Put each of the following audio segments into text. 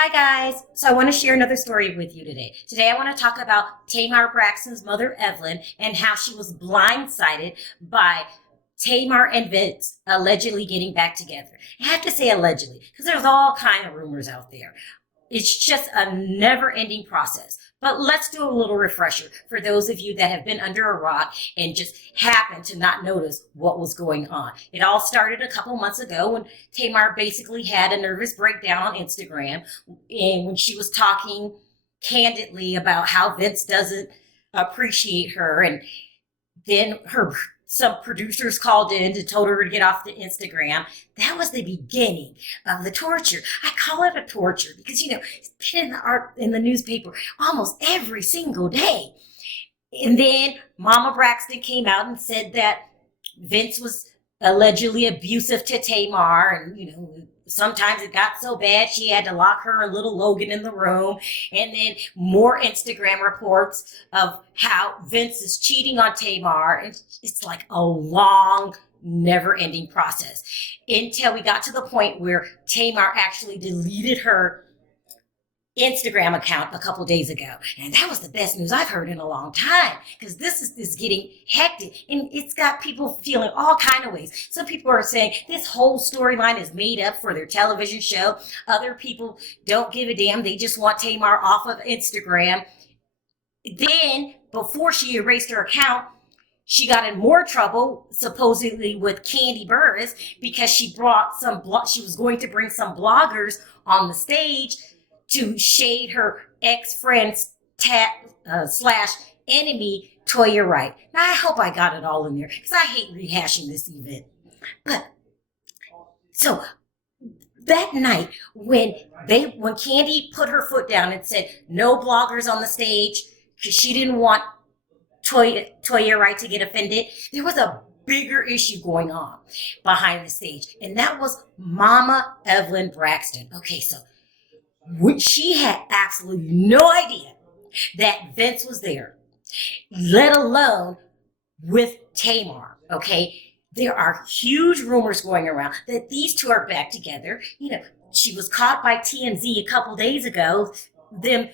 Hi guys! So I want to share another story with you today. Today I want to talk about Tamar Braxton's mother Evelyn and how she was blindsided by Tamar and Vince allegedly getting back together. I have to say allegedly because there's all kind of rumors out there. It's just a never-ending process. But let's do a little refresher for those of you that have been under a rock and just happened to not notice what was going on. It all started a couple months ago when Tamar basically had a nervous breakdown on Instagram, and when she was talking candidly about how Vince doesn't appreciate her, and then some producers called in to told her to get off the Instagram. That was the beginning of the torture. I call it a torture because it's been in the newspaper almost every single day. And then Mama Braxton came out and said that Vince was allegedly abusive to Tamar, and sometimes it got so bad she had to lock her and little Logan in the room. And then more Instagram reports of how Vince is cheating on Tamar. And it's like a long, never-ending process until we got to the point where Tamar actually deleted her Instagram account a couple days ago. And that was the best news I've heard in a long time, because this is getting hectic and it's got people feeling all kind of ways. Some people are saying this whole storyline is made up for their television show. Other people don't give a damn. They just want Tamar off of Instagram. Then, before she erased her account, she got in more trouble, supposedly with Kandi Burruss, because she was going to bring some bloggers on the stage to shade her ex-friend's slash enemy, T.a.m.a.r. Now, I hope I got it all in there because I hate rehashing this event. But so that night when Kandi put her foot down and said no bloggers on the stage because she didn't want T.a.m.a.r. to get offended, there was a bigger issue going on behind the stage, and that was Mama Evelyn Braxton. Okay, so she had absolutely no idea that Vince was there, let alone with Tamar. Okay, there are huge rumors going around that these two are back together. She was caught by TMZ a couple days ago, them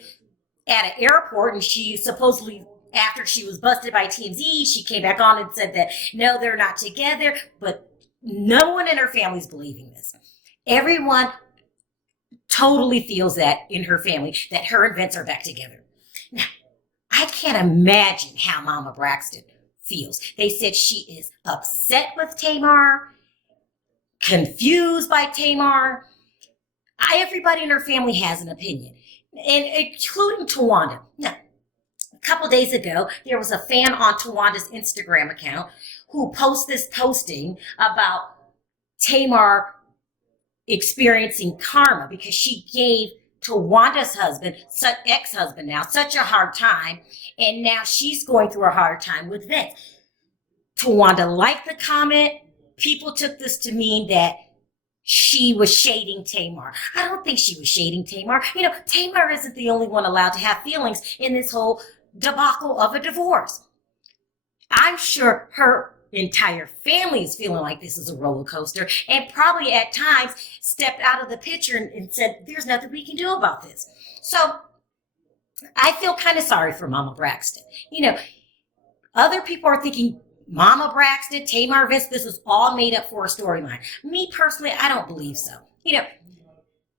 at an airport, and she supposedly, after she was busted by TMZ, she came back on and said that no, they're not together. But no one in her family is believing this. Everyone totally feels that in her family, that her and Vince are back together. Now, I can't imagine how Mama Braxton feels. They said she is upset with Tamar, confused by Tamar. Everybody in her family has an opinion, and including Tawanda. Now, a couple days ago, there was a fan on Tawanda's Instagram account who posted this posting about Tamar experiencing karma because she gave Tawanda's husband, ex-husband now, such a hard time, and now she's going through a hard time with Vince. Tawanda liked the comment. People took this to mean that she was shading Tamar. I don't think she was shading Tamar. Tamar isn't the only one allowed to have feelings in this whole debacle of a divorce. I'm sure her entire family is feeling like this is a roller coaster, and probably at times stepped out of the picture and said, there's nothing we can do about this. So I feel kind of sorry for Mama Braxton. Other people are thinking Mama Braxton, Tamar, Vince, this is all made up for a storyline. Me personally, I don't believe so.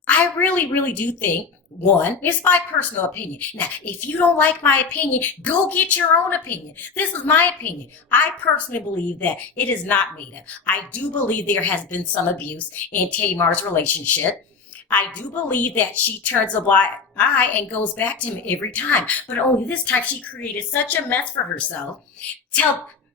I really, really do think, one, it's my personal opinion. Now, if you don't like my opinion, go get your own opinion. This is my opinion. I personally believe that it is not made up. I do believe there has been some abuse in Tamar's relationship. I do believe that she turns a blind eye and goes back to him every time. But only this time she created such a mess for herself.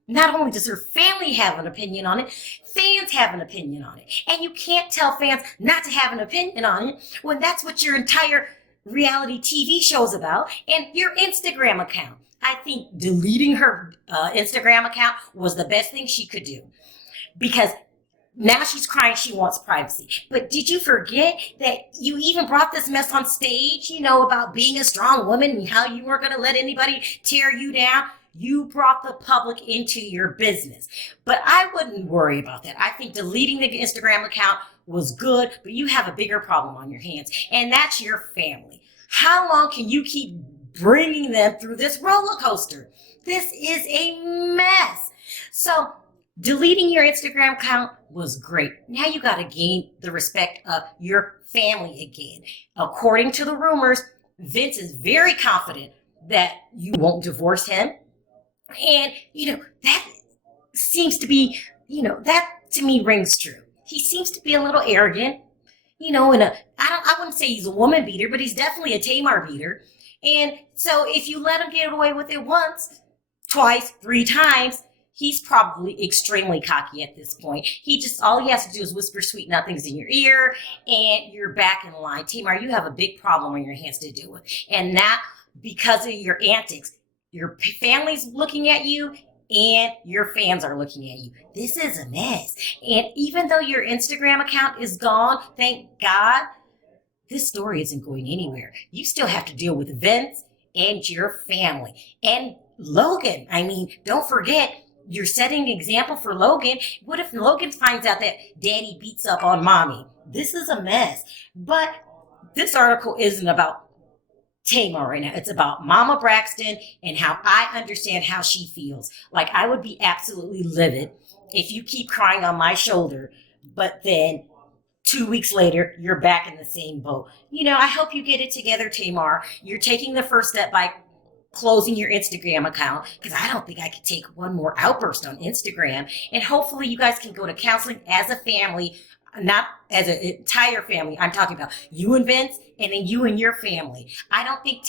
Not only does her family have an opinion on it, fans have an opinion on it. And you can't tell fans not to have an opinion on it when that's what your entire reality TV show is about, and your Instagram account. I think deleting her Instagram account was the best thing she could do, because now she's crying she wants privacy. But did you forget that you even brought this mess on stage, about being a strong woman and how you weren't going to let anybody tear you down? You brought the public into your business. But I wouldn't worry about that. I think deleting the Instagram account was good, but you have a bigger problem on your hands, and that's your family. How long can you keep bringing them through this roller coaster? This is a mess. So deleting your Instagram account was great. Now you got to gain the respect of your family again. According to the rumors, Vince is very confident that you won't divorce him. And, that seems to be, that to me rings true. He seems to be a little arrogant, and I wouldn't say he's a woman beater, but he's definitely a Tamar beater. And so if you let him get away with it once, twice, 3 times, he's probably extremely cocky at this point. All he has to do is whisper sweet nothings in your ear, and you're back in line. Tamar, you have a big problem on your hands to deal with. And that, because of your antics, your family's looking at you, and your fans are looking at you. This is a mess. And even though your Instagram account is gone, thank God, this story isn't going anywhere. You still have to deal with Vince and your family. And Logan, don't forget, you're setting an example for Logan. What if Logan finds out that daddy beats up on mommy? This is a mess. But this article isn't about Tamar right now. It's about Mama Braxton and how I understand how she feels. Like, I would be absolutely livid if you keep crying on my shoulder, but then 2 weeks later, you're back in the same boat. I hope you get it together, Tamar. You're taking the first step by closing your Instagram account, because I don't think I could take one more outburst on Instagram. And hopefully you guys can go to counseling as a family, not as an entire family. I'm talking about you and Vince, and then you and your family. I don't think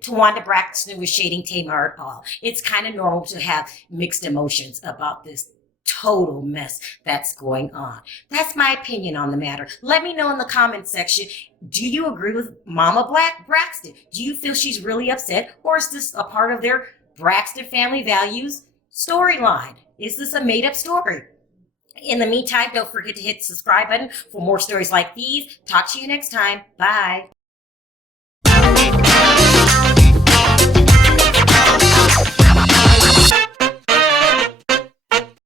Tamar Braxton was shading Tamar at all. It's kind of normal to have mixed emotions about this total mess that's going on. That's my opinion on the matter. Let me know in the comments section. Do you agree with Mama Braxton? Do you feel she's really upset, or is this a part of their Braxton family values storyline? Is this a made-up story? In the meantime, don't forget to hit the subscribe button for more stories like these. Talk to you next time. Bye.